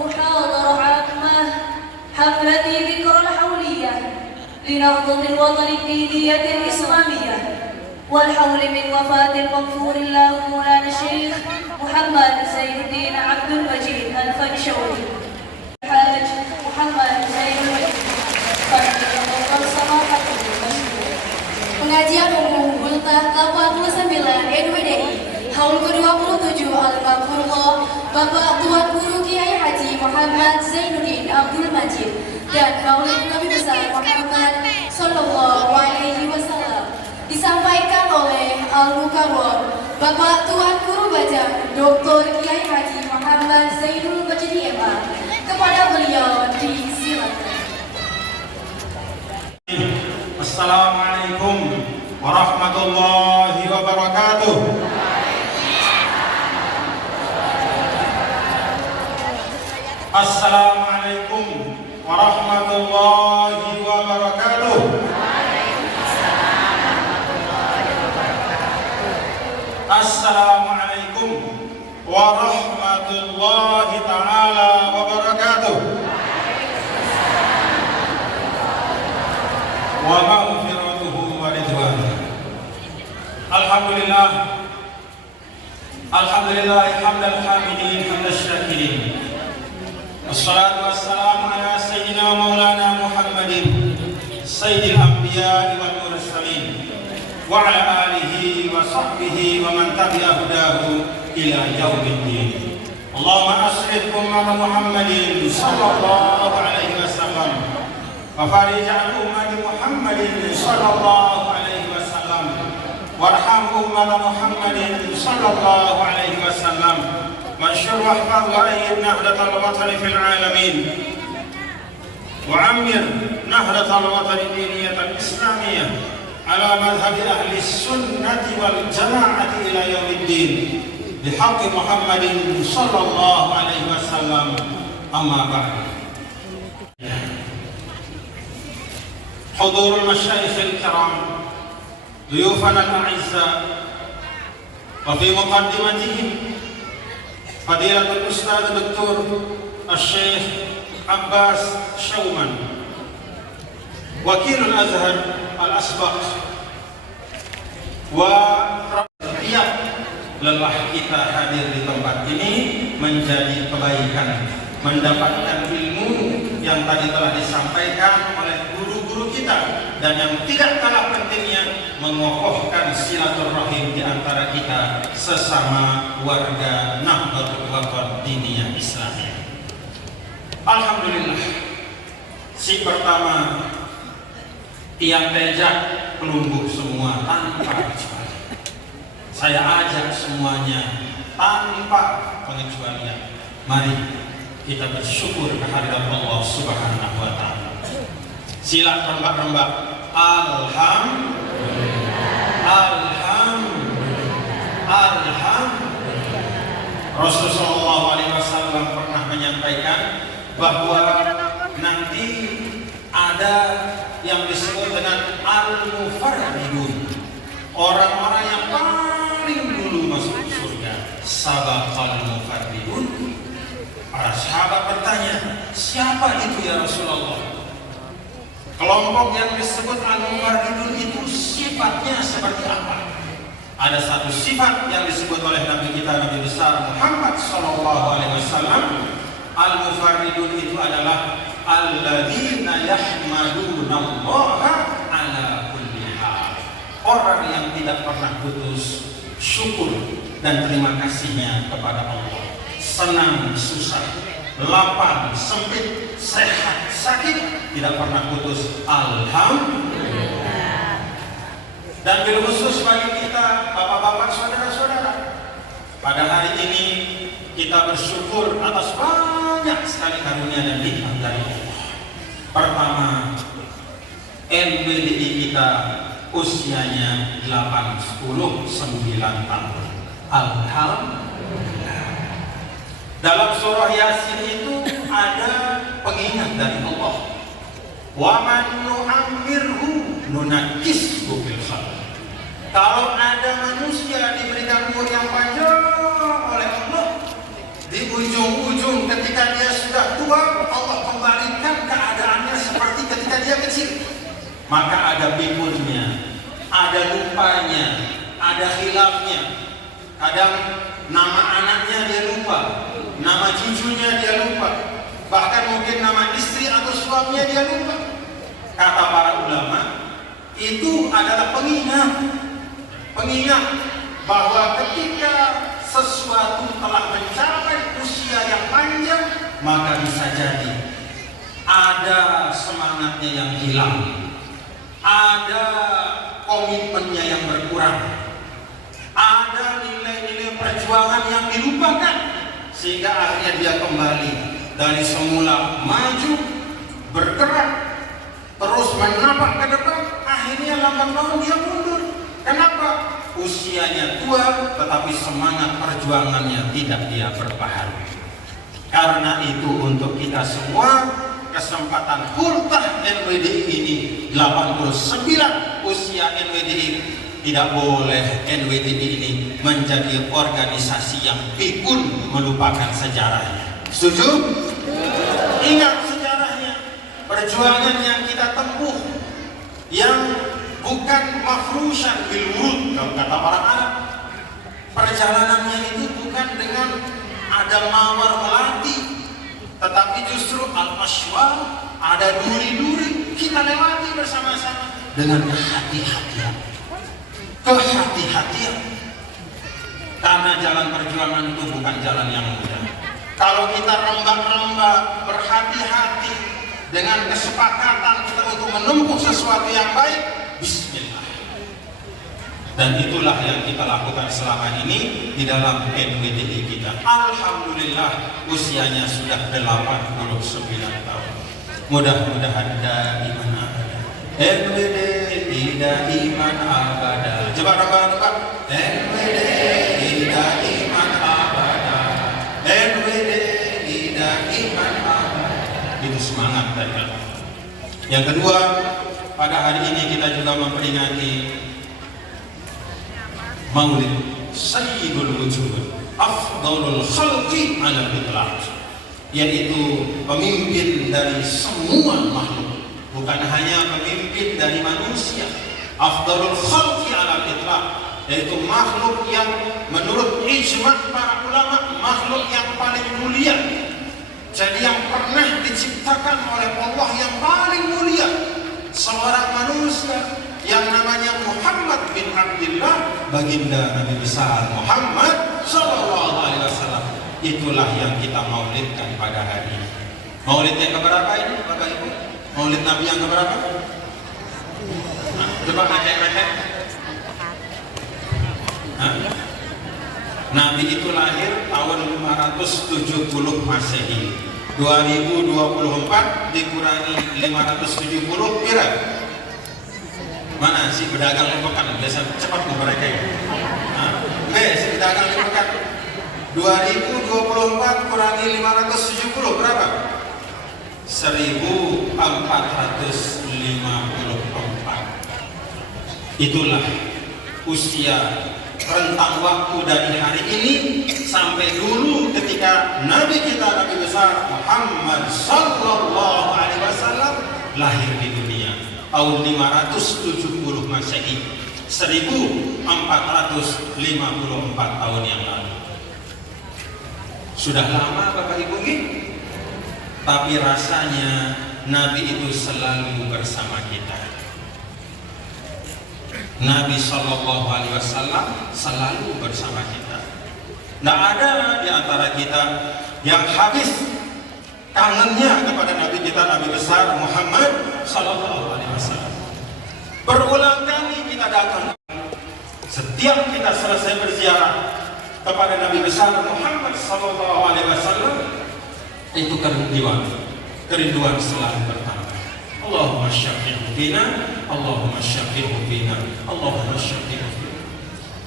محاضرة عامة حفلة ذكرى الحولية لنهضة الوطن الدينية الإسلامية والحول من وفاة المغفور الله مولانا الشيخ محمد زين الدين عبد المجيد الفنشوري الحاج محمد زين المجيد. Pengajian umum Ultah 89 NWDI Haul ke-27 Al-Maghfurullah Bapak Tuan Guru Kiai Haji Muhammad Zainuddin Abdul Majid dan Maulid Nabi Besar Muhammad Sallallahu Alaihi Wasallam disampaikan oleh Al-Mukarram Bapak Tuan Guru Bajang Dr. Kiai Haji Muhammad Zainul Majid MA. Kepada beliau disilakan. Assalamualaikum warahmatullahi wabarakatuh. Assalamualaikum warahmatullahi wabarakatuh. Assalamualaikum warahmatullahi ta'ala wabarakatuh. Wa maghfiratuhu wa ridwanuh. Alhamdulillah hamdal hamidin hamdal syakirin. Wassalatu wassalamu ala sayyidina maulana Muhammadin sayyidil anbiya'i wal mursalin wa ala alihi wa sahbihi wa man tabi'a hudahu ila yaumiddin. Allahumma asrif ummata Muhammadin sallallahu alaihi wasallam wa farij an ummati Muhammadin sallallahu alaihi wasallam warham ummata Muhammadin sallallahu alaihi wasallam mansyur wahfaz wa ayyid nahdatal watani fil alamin wa amir nahdatal watani diniyatal islamiyah ala madhhabi ahli sunnati wal jama'ati ila yaumiddin bihaqqi Muhammadin sallallahu alaihi wasallam. Amma ba'd. حضور المشايخ الكرام ضيوفنا الأعزاء وفي مقدمتهم فضيلة الأستاذ الدكتور الشيخ عباس شومان وكيل الأزهر الأسبق ورفيق lelah kita hadir di tempat ini menjadi kebaikan, mendapatkan ilmu yang tadi telah disampaikan oleh guru-guru kita dan yang tidak kalah pentingnya mengokohkan silaturahim di antara kita sesama warga Nahdlatul Wathon Diniyah Islamiyah. Alhamdulillah, si pertama tiang pejak pelumbuh semua tanpa kecuali. Saya ajak semuanya tanpa pengecualian. Mari kita bersyukur kehadirat Allah Subhanahu wa taala. Sila rembak-rembak. Alhamdulillah. Rasulullah SAW pernah menyampaikan bahwa nanti ada yang disebut dengan al-mufarridun, orang-orang yang paling dulu masuk surga. Sabaqal mufarridun. Para sahabat bertanya, siapa itu ya Rasulullah? Kelompok yang disebut al-mufarridun itu sifatnya seperti apa? Ada satu sifat yang disebut oleh Nabi kita Nabi besar Muhammad SAW. Al-mufarridun itu adalah alladzina yahmadunallaha ala kulli hal. Orang yang tidak pernah putus syukur dan terima kasihnya kepada Allah. Senang, susah, lapang, sempit, sehat, sakit, tidak pernah putus. Alhamdulillah. Dan bil khusus bagi kita, bapak-bapak, saudara-saudara, pada hari ini kita bersyukur atas banyak sekali karunia dan nikmat dari Allah. Pertama, NWDI kita usianya 8, 10, 9 tahun. Alhamdulillah. Dalam surah Yasin itu ada pengingat dari Allah. Wa man nu'ammirhu nunakkishu fil khalq. Kalau ada manusia diberikan umur yang maka ada pikunnya, ada lupanya, ada khilafnya. Kadang nama anaknya dia lupa, nama cucunya dia lupa, bahkan mungkin nama istri atau suaminya dia lupa. Kata para ulama, itu adalah pengingat bahwa ketika sesuatu telah mencapai usia yang panjang, maka bisa jadi ada semangatnya yang hilang, ada komitmennya yang berkurang, ada nilai-nilai perjuangan yang dilupakan, sehingga akhirnya dia kembali dari semula maju, bergerak, terus menapak ke depan, akhirnya lambat laun dia mundur. Kenapa? Usianya tua, tetapi semangat perjuangannya tidak dia berpahala. Karena itu untuk kita semua, kesempatan hultah NWDI ini 89 usia NWDI, tidak boleh NWDI ini menjadi organisasi yang pikun melupakan sejarahnya. Setuju? Ingat sejarahnya, perjuangan yang kita tempuh, yang bukan mafrusan bil wurud kalau kata orang Arab. Perjalanannya itu bukan dengan ada mawar melati, tetapi justru al-ashwar, ada duri-duri, kita lewati bersama-sama dengan kehati-hatian. Karena jalan perjuangan itu bukan jalan yang mudah. Kalau kita rembak-rembak, berhati-hati dengan kesepakatan kita untuk menempuh sesuatu yang baik, bismillah. Dan itulah yang kita lakukan selama ini di dalam NWDI kita. Alhamdulillah usianya sudah 89 tahun. Mudah-mudahan daiman abada. NWDI daiman abada. Coba nebak. NWDI daiman abada. NWDI daiman abada. Itu semangat tadi. Yang kedua, pada hari ini kita juga memperingati Maulid Sayyidul Wujud, Afdalul Khalqi ala Itlaq, yaitu pemimpin dari semua makhluk, bukan hanya pemimpin dari manusia. Afdalul Khalqi ala Itlaq, yaitu makhluk yang menurut ijma' para ulama makhluk yang paling mulia. Jadi yang pernah diciptakan oleh Allah yang paling mulia, seorang manusia yang namanya Muhammad bin Abdullah, baginda Nabi besar Muhammad sallallahu alaihi wasallam. Itulah yang kita maulidkan pada hari ini. Maulid yang keberapa ini Bapak Ibu? Maulid Nabi yang keberapa? Nah, coba ngecek. Nabi itu lahir tahun 570 Masehi. 2024 dikurangi 570 kira. Mana si pedagang lembakan biasa cepat mereka ya. Si pedagang lembakan 2024 kurangi 570 berapa? 1454. Itulah usia rentang waktu dari hari ini sampai dulu ketika Nabi kita Nabi besar Muhammad sallallahu alaihi wasallam lahir di dunia tahun 570 Masehi, 1454 tahun yang lalu. Sudah lama Bapak Ibu ini, tapi rasanya Nabi itu selalu bersama kita. Nabi Shallallahu Alaihi Wasallam selalu bersama kita. Tidak ada di antara kita yang habis kangennya kepada Nabi kita Nabi besar Muhammad Shallallahu Alaihi Wasallam. Berulang kali kita datang. Setiap kita selesai berziarah kepada Nabi besar Muhammad Shallallahu Alaihi Wasallam, itu kerinduan selalu bertambah. Allahumma syafi'hu fina, Allahumma syafi'hu fina, Allahumma syafi'hu fina.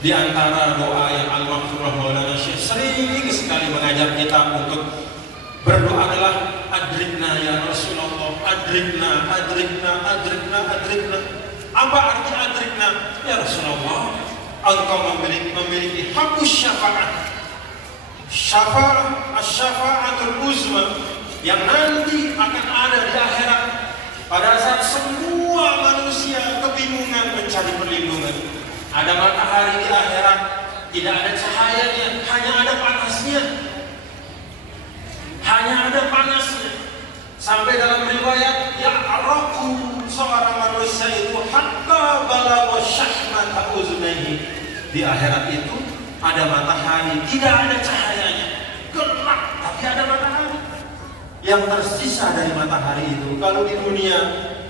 Di antara doa yang Al-Maghfurah Maulana Syekh sering sekali mengajar kita untuk berdoa adalah adrikna ya Rasulullah, adrikna. Apa arti adrikna? Ya Rasulullah, engkau memiliki hakus syafaat. Syafa'atul uzma yang nanti akan ada di akhirat pada saat semua semua manusia kebingungan mencari perlindungan. Ada matahari di akhirat, tidak ada cahayanya, hanya ada panasnya. Hanya ada panasnya. Sampai dalam riwayat, ya'raku seorang manusia itu hatta balagha syahmata uzunaihi. Di akhirat itu ada matahari, tidak ada cahayanya, gelap tapi ada matahari. Yang tersisa dari matahari itu, kalau di dunia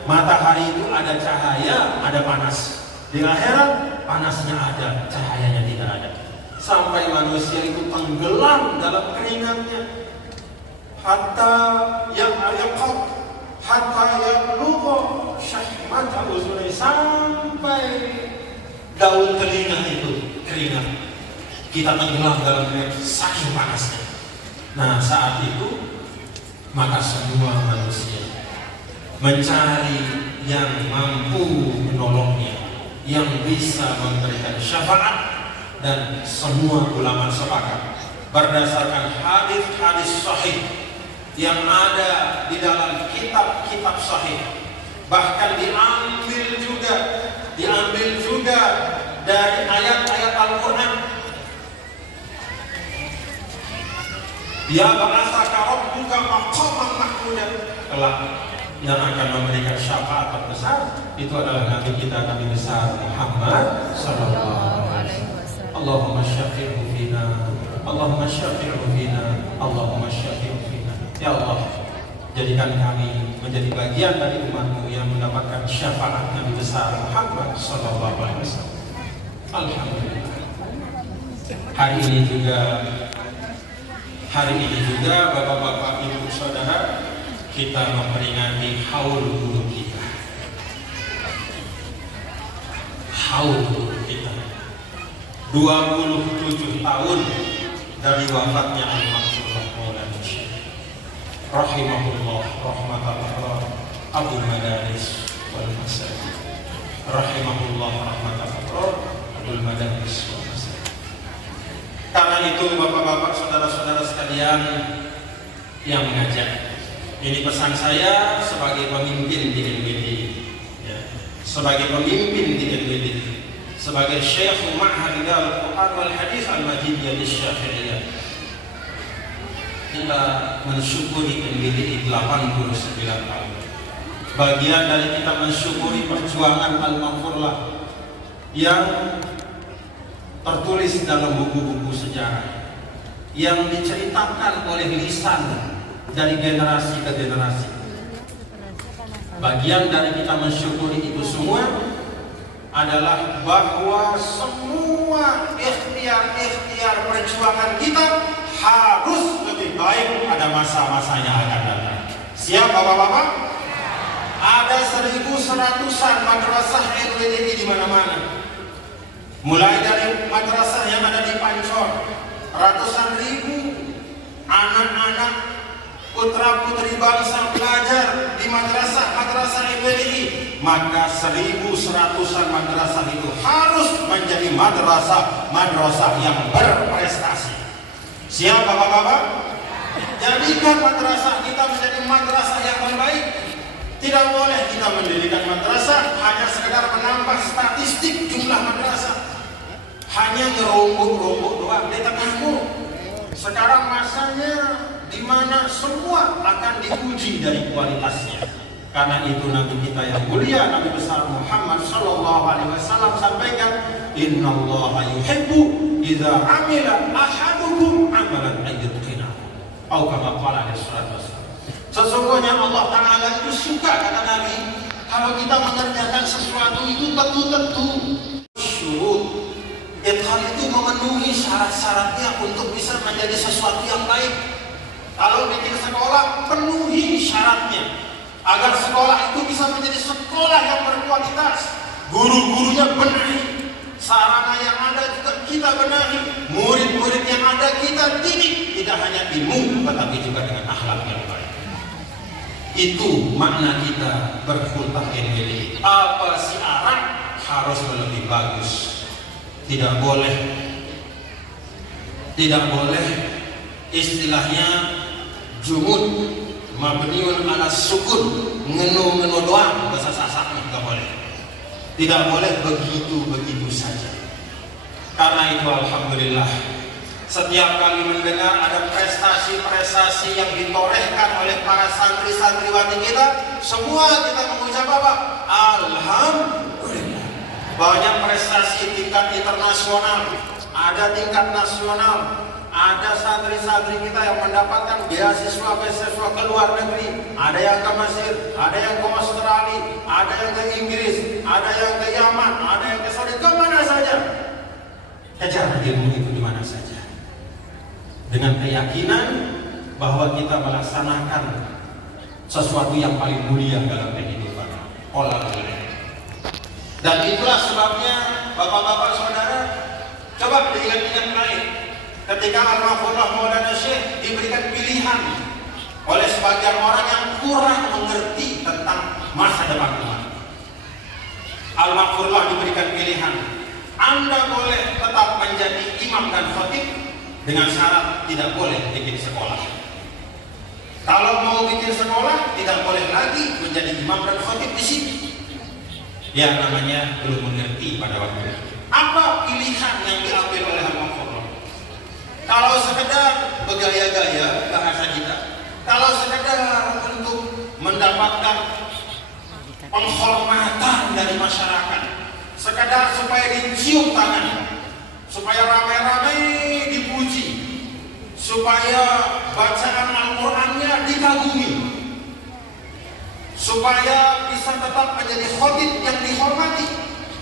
matahari itu ada cahaya, ada panas. Di akhirat panasnya ada, cahayanya tidak ada. Sampai manusia itu tenggelam dalam keringatnya. Hatta yaqab, hatta yablugha syahmata uzunai, sampai daun telinga itu keringat. Kita tenggelam dalam keringat, saking panasnya. Nah, saat itu maka semua manusia mencari yang mampu menolongnya, yang bisa memberikan syafaat, dan semua ulama sepakat berdasarkan hadis-hadis sahih yang ada di dalam kitab-kitab sahih, bahkan diambil juga dari ayat-ayat Al-Quran. Ya ba'atsaka rabbuka maqaman mahmudan, kelak yang akan memberikan syafaat terbesar itu adalah Nabi kita, Nabi besar Muhammad sallallahu alaihi wasallam. Allahumma syafi'hu fina, Allahumma syafi'hu fina, Allahumma syafi'hu fina. Ya Allah, jadikan kami menjadi bagian dari umatmu yang mendapatkan syafaat Nabi besar Muhammad sallallahu alaihi wasallam. Alhamdulillah. Hari ini juga bapak-bapak, ibu saudara, kita memperingati haul guru kita. Haul guru kita. 27 tahun dari wafatnya Al-Mansur Maulana Syekh rahimahullah rahmatullah Abu Madaris wal Masajid. Rahimahullah rahmatullah Abu Madaris wal Masajid. Karena itu bapak-bapak, saudara-saudara sekalian yang mengajak, ini pesan saya sebagai pemimpin di NWD, ya, sebagai pemimpin di NWD, sebagai Syekh Ma'had Al-Quran wal Hadis Al-Majidiyah Syafi'iyah. Kita mensyukuri NWD 89 tahun. Bagian dari kita mensyukuri perjuangan Al-Maghfurlah yang tertulis dalam buku-buku sejarah, yang diceritakan oleh lisan dari generasi ke generasi. Bagian dari kita mensyukuri itu semua adalah bahwa semua ikhtiar perjuangan kita harus lebih baik pada masa-masa yang akan datang. Siap bapak-bapak? Ada 1.100-an madrasah NWDI di mana-mana. Mulai dari madrasah yang ada di Pancor, ratusan ribu anak-anak putra-putri bangsa belajar di madrasah NWDI, maka 1.100-an madrasah itu harus menjadi madrasah yang berprestasi. Siap bapak-bapak? Jadikan madrasah kita menjadi madrasah yang terbaik. Tidak boleh kita mendirikan madrasah hanya sekedar menambah statistik jumlah madrasah, hanya ngerombok-rombok doang di tengahmu. Sekarang masanya di mana semua akan diuji dari kualitasnya. Karena itu Nabi kita yang mulia, Nabi besar Muhammad sallallahu alaihi wasallam sampaikan, innallaha yuhibbu idza amila ahadukum amalan ayyutqina. Atau kama qala alaihi salatu wasallam. Sesungguhnya Allah Ta'ala itu suka, kata Nabi, kalau kita mengerjakan sesuatu itu tentu syurut. Hal itu memenuhi syarat-syaratnya untuk bisa menjadi sesuatu yang baik. Kalau bikin sekolah, penuhi syaratnya agar sekolah itu bisa menjadi sekolah yang berkualitas. Guru-gurunya benahi, sarana yang ada juga kita benahi, murid-murid yang ada kita didik, tidak hanya ilmu tetapi juga dengan akhlak yang baik. Itu makna kita berkhutbah NWD. Apa syiar harus lebih bagus. Tidak boleh istilahnya jumud mabniun ala sukun, ngenu doang bahasa sasaknya, nggak Tidak boleh begitu-begitu saja. Karena itu alhamdulillah, setiap kali mendengar ada prestasi-prestasi yang ditorehkan oleh para santri-santriwati kita, semua kita mengucap apa? Alhamdulillah. Banyak prestasi tingkat internasional, ada tingkat nasional, ada santri-santri kita yang mendapatkan beasiswa ke luar negeri, ada yang ke Mesir, ada yang ke Australia, ada yang ke Inggris, ada yang ke Yaman, ada yang ke Saudi, kemana saja. Kejar ilmu itu di mana saja, dengan keyakinan bahwa kita melaksanakan sesuatu yang paling mulia dalam kehidupan. Dan itulah sebabnya bapak-bapak saudara, coba diingat-ingat lagi ketika Al-Mahfudlah Maulana Syekh diberikan pilihan oleh sebagian orang yang kurang mengerti tentang masa depan umat. Al-Mahfudlah diberikan pilihan, Anda boleh tetap menjadi imam dan khatib dengan syarat tidak boleh bikin sekolah. Kalau mau bikin sekolah, tidak boleh lagi menjadi imam dan khatib di sini. Ya, namanya belum mengerti pada waktu itu. Apa pilihan yang diambil oleh Al-Mahfudlah? Kalau sekedar bergaya-gaya bahasa kita, kalau sekedar untuk mendapatkan penghormatan dari masyarakat, sekedar supaya dicium tangan, supaya ramai-ramai dipuji, supaya bacaan Al-Qur'annya dikagumi, supaya bisa tetap menjadi khatib yang dihormati,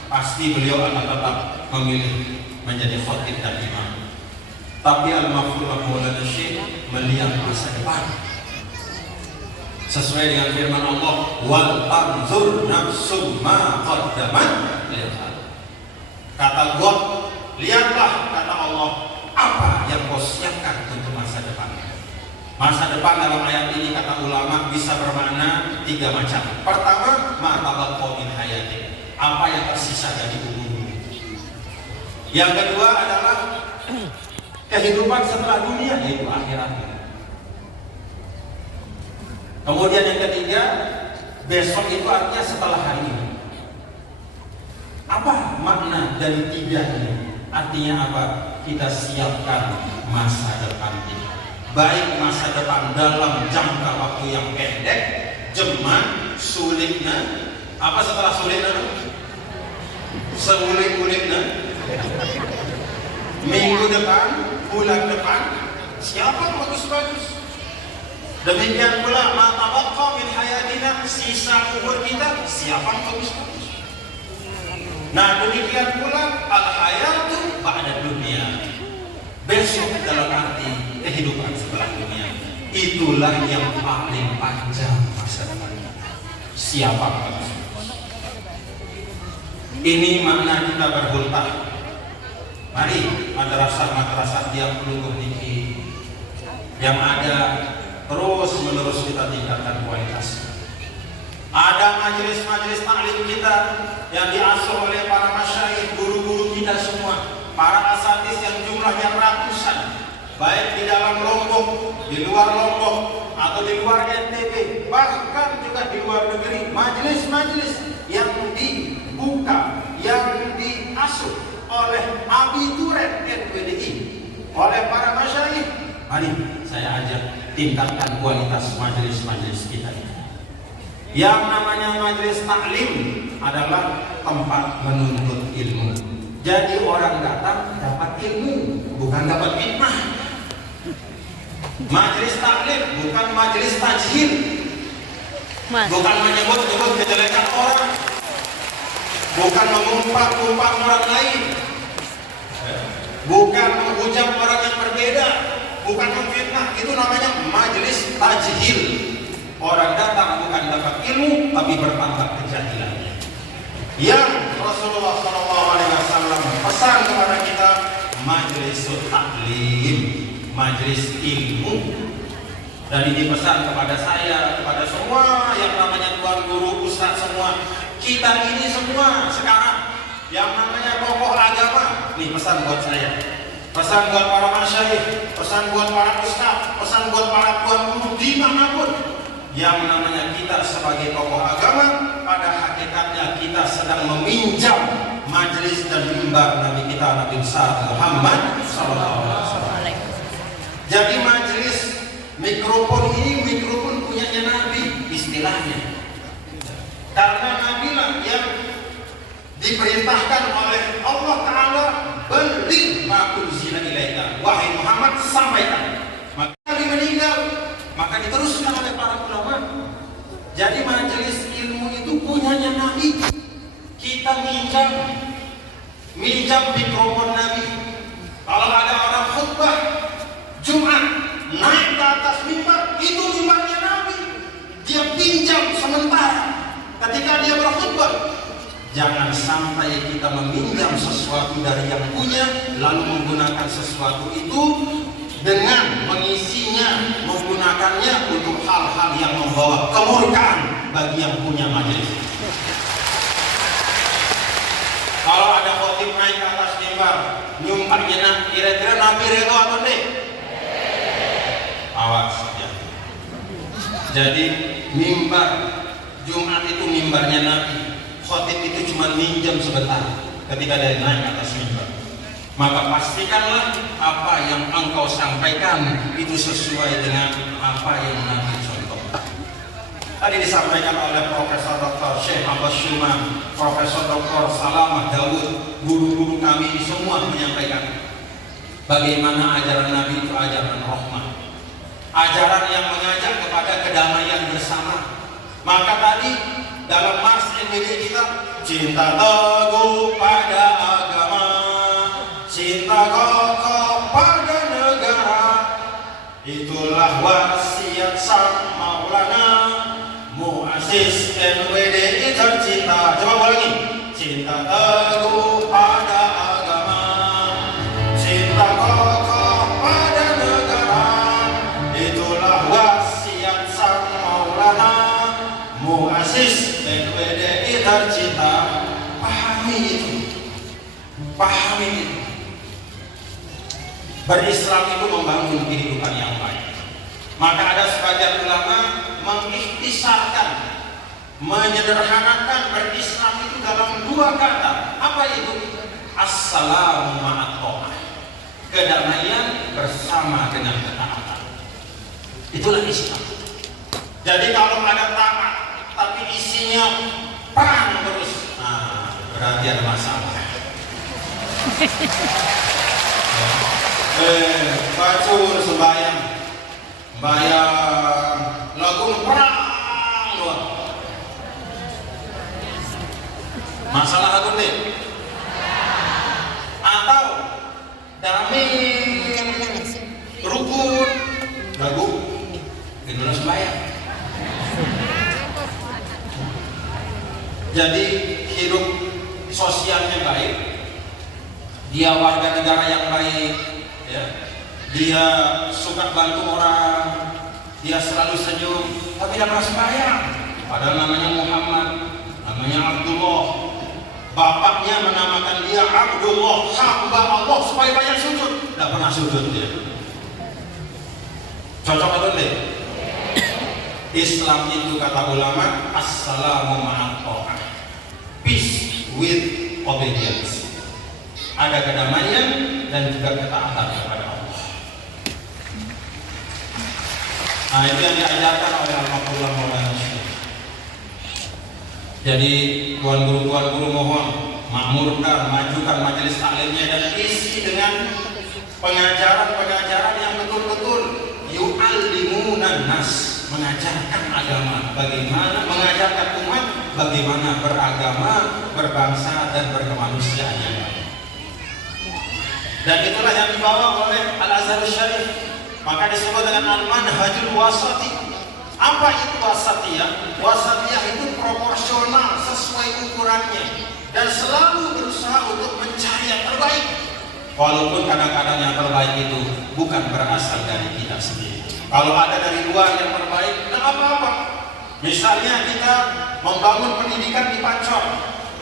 pasti beliau akan tetap memilih menjadi khatib dan imam. Tapi Al-Mahfudlah Maulana Syekh melihat masa depan sesuai dengan firman Allah, wal tanzur nafsum ma qaddamat lihat. Kata God, lihatlah, kata Allah, apa yang kau siapkan untuk masa depan. Masa depan dalam ayat ini kata ulama bisa bermakna 3 macam. Pertama, ma tabaqqa min hayati, apa yang tersisa dari umurmu. Yang kedua adalah kehidupan setelah dunia, yaitu akhirat. Kemudian yang ketiga, besok itu artinya setelah hari ini. Apa makna dari 3 ini? Artinya apa? Kita siapkan masa depan kita, baik masa depan dalam jangka waktu yang pendek, jeman, sulitnya. Apa setelah sulitnya? Seulit-ulitnya. Minggu depan, bulan depan, siapa bagus-bagus. Demikian pula ma tabaqqa min hayatina, sisa umur kita, siapa bagus-bagus. Nah, demikian pula al-hayatu ba'da dunia, besok dalam arti kehidupan setelah dunia. Itulah yang paling panjang masa depan kita. Siapa bagus-bagus. Ini makna kita berhultah. Mari madrasah-madrasah yang pelungguh dikit, yang ada terus menerus kita tingkatkan kualitas. Ada majelis-majelis taklim kita yang diasuh oleh para masyayikh, guru-guru kita semua, para asatidz yang jumlahnya ratusan, baik di dalam Lombok, di luar Lombok, atau di luar NTB, bahkan juga di luar negeri. Majelis-majelis yang dibuka, yang diasuh oleh abituren NWDI, oleh para masyayikh. Mari saya ajak tingkatkan kualitas majelis-majelis kita. Yang namanya majelis taklim adalah tempat menuntut ilmu. Jadi orang datang dapat ilmu, bukan dapat fitnah. Majelis taklim bukan majelis tajhil, bukan menyebut-nyebut kejelekan orang, bukan mengumpat-umpat orang lain, bukan menghujat orang yang berbeda, bukan memfitnah. Itu namanya majelis tajhil. Orang datang bukan dapat ilmu, tapi bertambah kejahilannya. Yang Rasulullah SAW pesan kepada kita, majelis taklim, majelis ilmu. Dan ini pesan kepada saya, kepada semua yang namanya tuan guru, ustaz semua. Kita ini semua sekarang yang namanya tokoh agama. Nih pesan buat saya, pesan buat para masyayikh, pesan buat para ustaz, pesan buat para tuan guru dimanapun. Yang namanya kita sebagai tokoh agama pada hakikatnya kita sedang meminjam majelis dan mimbar Nabi kita Nabi besar Muhammad SAW. Jadi majelis mikrofon ini mikrofon punyanya Nabi istilahnya. Karena Nabi lah yang diperintahkan oleh Allah Ta'ala, "Balligh ma unzila ilaika." Wahai Muhammad, sampaikan. Maka Nabi meninggal, maka diteruskan oleh para ulama. Jadi majelis ilmu itu punyanya Nabi. Kita minjam mikrofon Nabi. Kalau ada orang khutbah Jumat naik ke atas mimbar, itu mimbarnya Nabi. Dia pinjam sementara ketika dia berkhutbah. Jangan sampai kita meminjam sesuatu dari yang punya, lalu menggunakan sesuatu itu dengan mengisinya, menggunakannya untuk hal-hal yang membawa kemurkaan bagi yang punya majelis. Kalau ada khotib naik ke atas mimbar, nyumpah jenak, kira-kira Nabi rela atau tidak? Awas ya. Jadi mimbar Jumat itu mimbarnya Nabi. Khotib itu cuma minjam sebentar ketika dia naik ke atas mimbar. Maka pastikanlah apa yang engkau sampaikan itu sesuai dengan apa yang Nabi contohkan. Tadi disampaikan oleh Profesor Dr. Syekh Abbas Syuman, Profesor Dr. Salamah Daud, guru-guru kami semua menyampaikan bagaimana ajaran Nabi itu ajaran rahmah, ajaran yang mengajak kepada kedamaian bersama. Maka tadi dalam Mars NBD kita, cinta teguh pada agama, cinta kokoh pada negara, itulah wasiat sang Maulana, muassis NWDI tercinta. Coba ulangi, cinta teguh pada agama, cinta kokoh pada negara, itulah wasiat sang Maulana, muassis NWDI tercinta. Pahami itu, pahami itu. Berislam itu membangun kehidupan yang baik. Maka ada sebagian ulama mengikhtisarkan, menyederhanakan berislam itu dalam dua kata. Apa itu? Assalamu ma'at-ta'ah, kedamaian bersama dengan ketaatan. Itulah Islam. Jadi kalau ada taat tapi isinya perang terus, nah berarti ada masalah. Bacur sembahyang, lagu perang loh. Masalah aku nih. Atau damai rukun lagu Indonesia sembahyang. Jadi hidup sosialnya baik, dia warga negara yang baik, ya. Dia suka bantu orang, dia selalu senyum, tapi tidak pernah sembahyang. Padahal namanya Muhammad, namanya Abdullah, bapaknya menamakan dia Abdullah, hamba Allah, supaya banyak sujud, tidak pernah sujud dia. Cocok atau tidak? Islam itu kata ulama, assalamu ma'at-ta'ah, peace with obedience. Ada kedamaian dan juga ketaatan kepada Allah. Nah itu yang diajarkan oleh Al-Maqullah Maulana Syekh. Jadi tuan guru mohon makmurkan, majukan majelis taklimnya dan isi dengan pengajaran-pengajaran yang betul-betul yu'allimunan nas, mengajarkan agama, bagaimana mengajarkan umat bagaimana beragama, berbangsa dan berkemanusiaan. Dan itulah yang dibawa oleh Al-Azhar Syarif. Maka disebut dengan Al-Manhajul Wasati. Apa itu wasatiyah? Wasatiyah itu proporsional sesuai ukurannya dan selalu berusaha untuk mencari yang terbaik. Walaupun kadang-kadang yang terbaik itu bukan berasal dari kita sendiri. Kalau ada dari luar yang terbaik, tidak apa-apa. Misalnya kita membangun pendidikan di Pancor,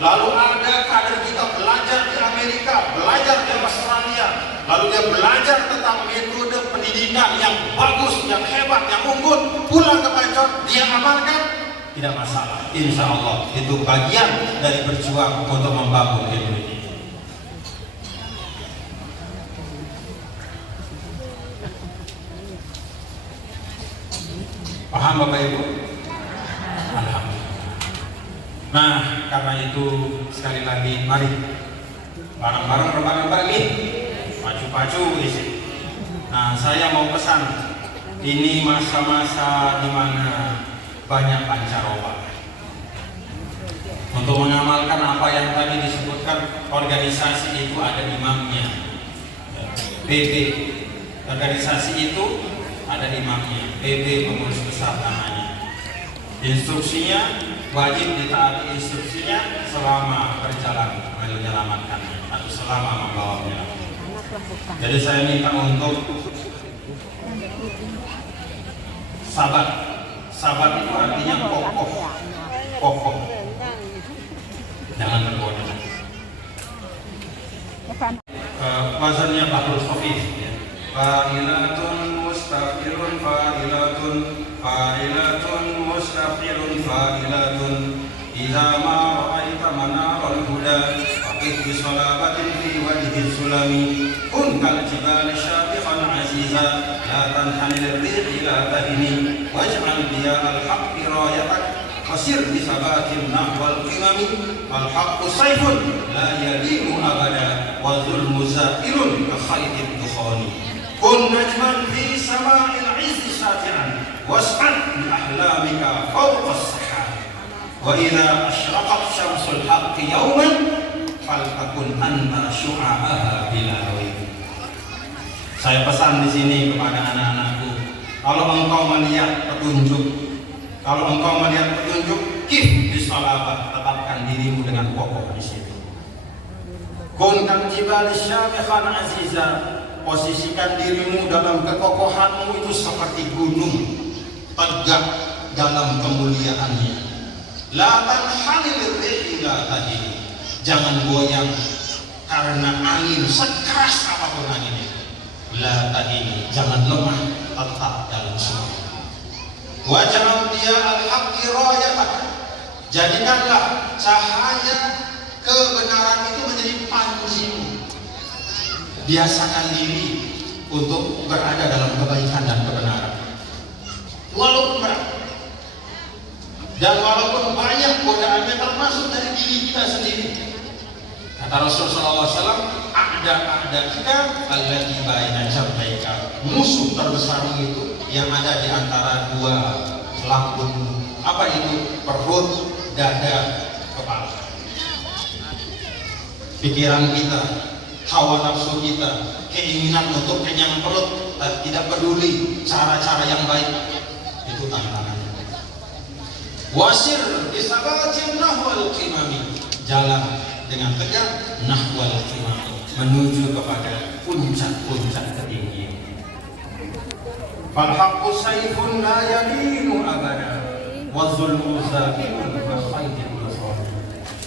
lalu ada kader kita belajar di Amerika, belajar di Australia, lalu dia belajar tentang metode pendidikan yang bagus, yang hebat, yang unggul, pulang ke Pancor, dia amalkan, tidak masalah. Insya Allah itu bagian dari berjuang untuk membangun Indonesia. Paham Bapak Ibu? Alhamdulillah. Nah, karena itu sekali lagi mari bareng-bareng berbareng bagi pacu-pacu isi. Nah, saya mau pesan, ini masa-masa di mana banyak pancaroba. Untuk mengamalkan apa yang tadi disebutkan, organisasi itu ada imamnya. PB, organisasi itu ada imamnya. PB pengurus besar namanya. Instruksinya wajib ditaati, instruksinya selama berjalan menyelamatkan atau selama membawa menyelamatkan. Jadi saya minta untuk sabar. Sabar itu artinya kokoh, kokoh. Jangan tergoda. Wazannya bahrul khafif. Fa'ilatun mustaqilun fa'ilatun, fa'ilatun mustaqilun fa'ilatun. Idza ma ra'aita manaral huda faqih bi salabatin fi wajhi sulami. Kun kal jibali syafiqan aziza la tanhanil rih ila tahini waj'al biya al-haqqi rayatak wasir bi sabatin nahwal qimami. Al haqqu sayfun la yalimu abada wa zulmu za'irun ka khaydid dukhani. Kun najman fi sama'il 'izzi sati'an was'ad bi ahlamika fawqa as-sahab. Wa idza asyraqat syamsul haqqi yawman faltakun anta syu'a'aha bila raib. Saya pesan di sini kepada anak-anakku, kalau engkau melihat petunjuk, kalau engkau melihat petunjuk, kif bisalabat, tetapkan dirimu dengan kokoh di situ. Kun kal jibali syamikhan aziza, posisikan dirimu dalam kekokohanmu itu seperti gunung, tegak dalam kemuliaannya. La tanhalil rih ila tahini, jangan goyang karena angin sekeras apapun angin itu. La tahini, jangan lemah, tetap dalam semangat. Waj'al dia al-haqqi rayatak, jadikanlah cahaya kebenaran itu menjadi panjimu. Biasakan diri untuk berada dalam kebaikan dan kebenaran, walaupun berat dan walaupun banyak godaannya, termasuk dari diri kita sendiri. Kata Rasulullah SAW, ada kita allati baina jambaika, musuh terbesarmu itu yang ada di antara dua lambung. Apa itu? Perut, dada, kepala. Pikiran kita, hawa nafsu kita, keinginan untuk kenyang perut, tidak peduli cara-cara yang baik, itu tantangan. Wasir bisabatin nahwal qimami, jalan dengan tegak nahwal qimami, menuju kepada puncak-puncak ketinggian. Fal haqqu sayfun la yalinu abada wa zulmu zakirun ka khaydil basari.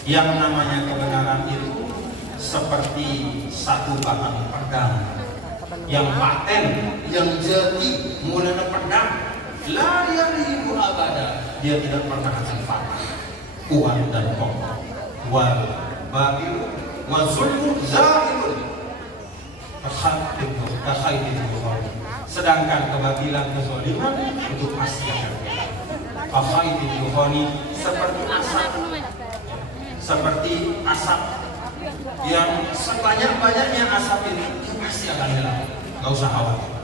Yang namanya kebenaran itu seperti satu bahan pedang yang paten, yang jati, mulanya pedang, la yalinu abada, dia tidak pernah akan patah, kuat dan kokoh. Wal batil wa zulmu zakirun ka khaydil basari. Sedangkan kebatilan, kezaliman itu pasti akan hilang. Khaydil basari, seperti asap yang sebanyak-banyaknya asap ini, itu pasti akan hilang. Gak usah khawatir.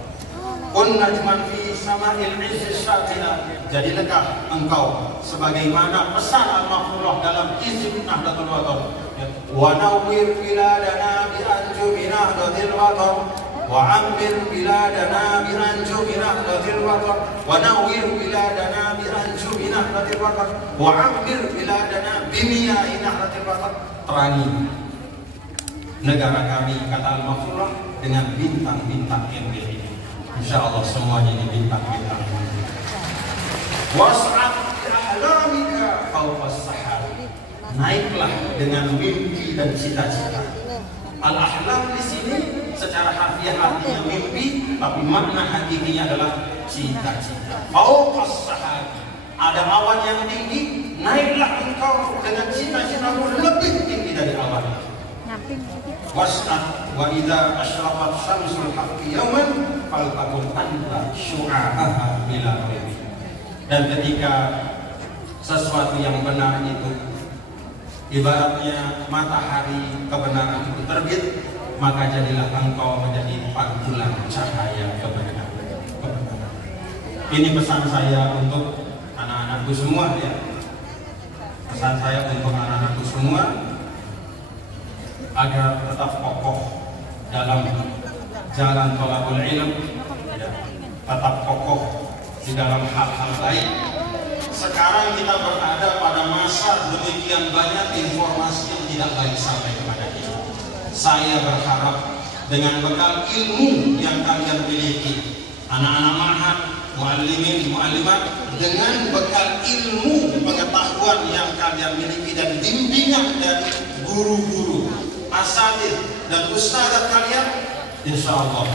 Kun najman fi sama'il 'izzi syafi'ah, jadilah engkau sebagaimana pesan al-makhfurah dalam Hizb Nahdlatul Wathon. Wa nawwir biladana bi anjumi nahdlatil wathon, wa ammir biladana bi anjumi nahdlatil wathon, wa nawwir biladana bi anjumi nahdlatil wathon, wa ammir biladana bi miya'i nahdlatil wathon. Terangi negara kami, kata al-makhfurah, dengan bintang-bintang yang ini. Insya Allah semuanya ini bintang-bintang. Was'ad bi ahlamika fawqas sahab, naiklah dengan mimpi dan cita-cita. Al-ahlam di sini secara harfiah artinya mimpi, tapi makna hakikinya adalah cita-cita. Fawqas sahab, ada awan yang tinggi, naiklah engkau dengan cita-citamu lebih tinggi dari awan. Was'ad wa idza asyraqat syamsul haqqi yawman faltakun anta syu'a'aha bila ghairi. Dan ketika sesuatu yang benar itu ibaratnya matahari kebenaran itu terbit, maka jadilah engkau menjadi pantulan cahaya kebenaran. Ini pesan saya untuk anak-anakku semua ya. Pesan saya untuk anak-anakku semua agar tetap kokoh dalam jalan thalabul ilm ya. Tetap kokoh di dalam hal-hal baik. Sekarang kita berada pada masa demikian banyak informasi yang tidak baik sampai kepada kita. Saya berharap dengan bekal ilmu yang kalian miliki, anak-anak ma'had, muallimin, muallimat, dengan bekal ilmu pengetahuan yang kalian miliki dan bimbingan dari guru-guru, asatidz dan ustadzat kalian, insya Allah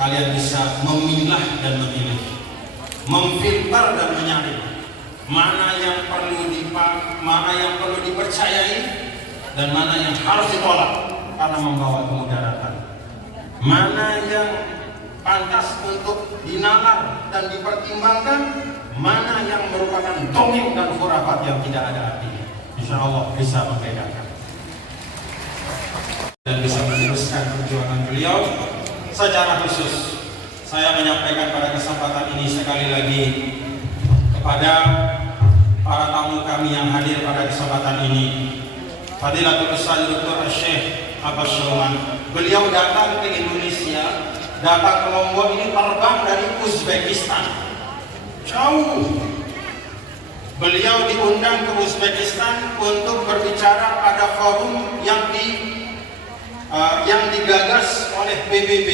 kalian bisa memilah dan memilih, memfilter dan menyaring mana yang perlu mana yang perlu dipercayai dan mana yang harus ditolak karena membawa kemudaratan, mana yang pantas untuk dinalar dan dipertimbangkan, mana yang merupakan dongeng dan khurafat yang tidak ada artinya. Insya Allah bisa membedakan dan bisa meneruskan perjuangan beliau. Secara khusus saya menyampaikan pada kesempatan ini sekali lagi kepada para tamu kami yang hadir pada kesempatan ini, Fadilatul Ustaz Dr. Syekh Abbas Syauman. Beliau datang ke Indonesia, datang ke Lombok ini terbang dari Uzbekistan, jauh. Beliau diundang ke Uzbekistan untuk berbicara pada forum yang digagas oleh PBB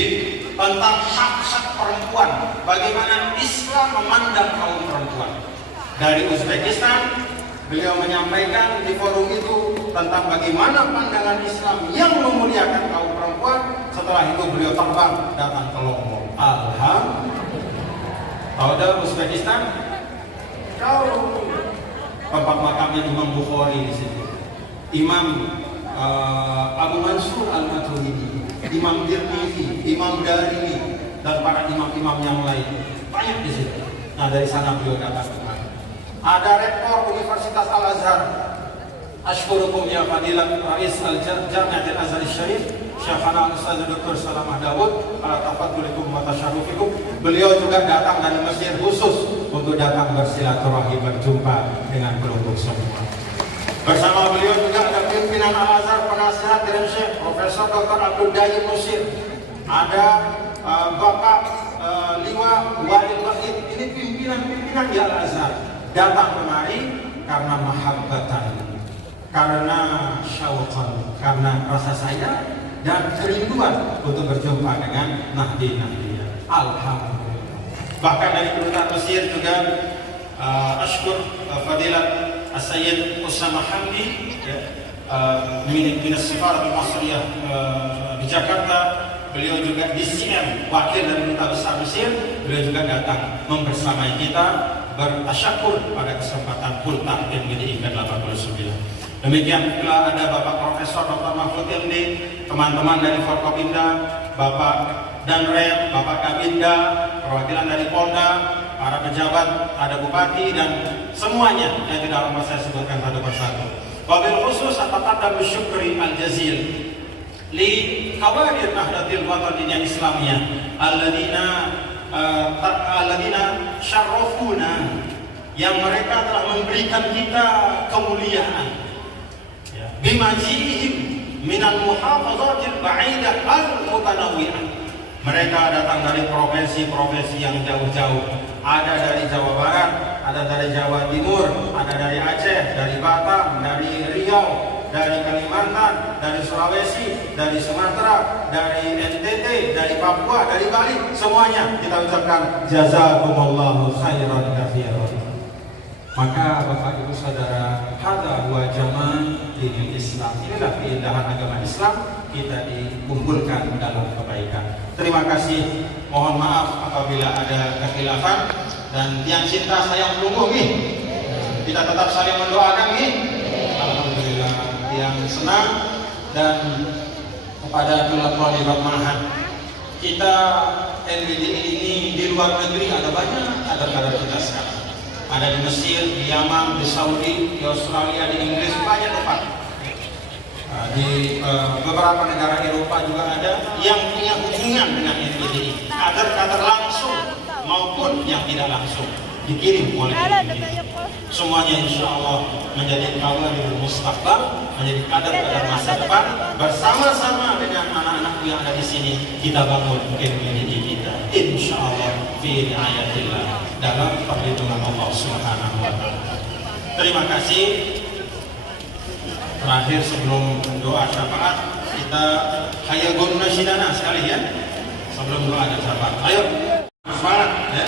tentang hak-hak perempuan, bagaimana Islam memandang kaum perempuan. Dari Uzbekistan, beliau menyampaikan di forum itu tentang bagaimana pandangan Islam yang memuliakan kaum perempuan. Setelah itu beliau terbang datang ke Lombok. Alhamdulillah. Tahu dah Uzbekistan? Tahu. Tempat makamnya Imam Bukhari di situ. Imam Abu Mansur Al-Maturidi, Imam Tirmidzi, Imam Darimi, dan para imam-imam yang lain banyak di situ. Nah dari sana beliau datang kemari. Ada rektor Universitas Al-Azhar, Ashkurukum ya Fadilat Rais Al-Jami'atil Azhar Syarif, Syekhana Ustaz Dr. Salamah Dawud, ala tafadulikum wa tasyarufikum. Beliau juga datang dari Mesir khusus untuk datang bersilaturahmi, berjumpa dengan kelompok semua. Bersama beliau juga ada pimpinan Al-Azhar, penasihat dan Syekh Profesor Dr. Abdul Daim Musir. Ada Bapak Liwa Walid Wahid. Ini pimpinan-pimpinan di Al-Azhar datang kemari karena mahabbatan, karena syauqan, karena rasa sayang dan kerinduan untuk berjumpa dengan Nahdi-Nahdiyah. Alhamdulillah. Bahkan dari kedutaan Mesir juga Ashkur Fadilat As-Sayyid Usama Hamdi min as-Sifarat al-Masriyah di Jakarta. Beliau juga di CM, wakil dari Duta Besar Mesir. Beliau juga datang membersamai kita bertasyakur pada kesempatan Hultah yang di ke-89. Demikian pula ada Bapak Profesor Dr. Mahfud MD, teman-teman dari Forkopimda, Bapak Danrem, Bapak Kabinda, perwakilan dari Polda, para pejabat, ada Bupati dan semuanya yang tidak lama saya sebutkan satu persatu. Wabil khusus ataqaddam syukri al-jazil li kawadir Nahdlatul Wathaniyah Islamiyah alladzina syarrafuna, yang mereka telah memberikan kita kemuliaan bimaji'ihim minal muhafazatil ba'idah al-mutanawwi'ah. Mereka datang dari provinsi-provinsi yang jauh-jauh. Ada dari Jawa Barat, ada dari Jawa Timur, ada dari Aceh, dari Batam, dari Riau, dari Kalimantan, dari Sulawesi, dari Sumatera, dari NTT, dari Papua, dari Bali. Semuanya kita ucapkan jazakumullahu khairan katsiran. Maka Bapak Ibu Saudara, hadza huwa jamal dinil Islam. Inilah keindahan agama Islam, kita dikumpulkan dalam kebaikan. Terima kasih. Mohon maaf apabila ada kekhilafan, dan yang cinta sayang pelunggu nih. Kita tetap saling mendoakan nih. Alhamdulillah yang senang dan kepada Tulatul Mahat. Kita NBDI ini di luar negeri ada banyak kader-kader kita sekarang. Ada di Mesir, di Yaman, di Saudi, di Australia, di Inggris, banyak tempat. Di beberapa negara Eropa juga ada yang punya hubungan dengan NBDI, kader-kader langsung maupun yang tidak langsung dikirim oleh NBDI. Semuanya insya Allah menjadi kawadir mustaqbal, menjadi kader-kader masa depan. Bersama-sama dengan anak-anakku yang ada di sini, kita bangun NBDI kita. Insya Allah fi riayatillah, dalam perlindungan Allah Subhanahu wa Ta'ala. Terima kasih. Terakhir sebelum doa syafaat, kita hayagun nasyidana sekalian sebelum doa dan syafaat. Ayo, semangat ya.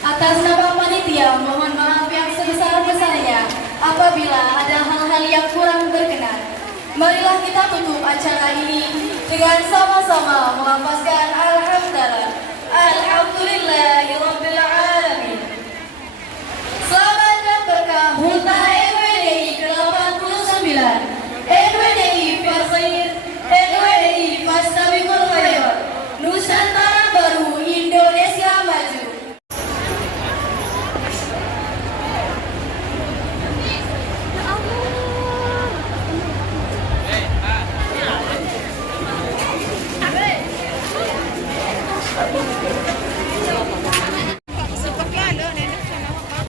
Atas nama panitia, mohon maaf yang sebesar-besarnya apabila ada hal-hal yang kurang berkenan. Marilah kita tutup acara ini dengan sama-sama melafazkan Alhamdulillah. Alhamdulillah.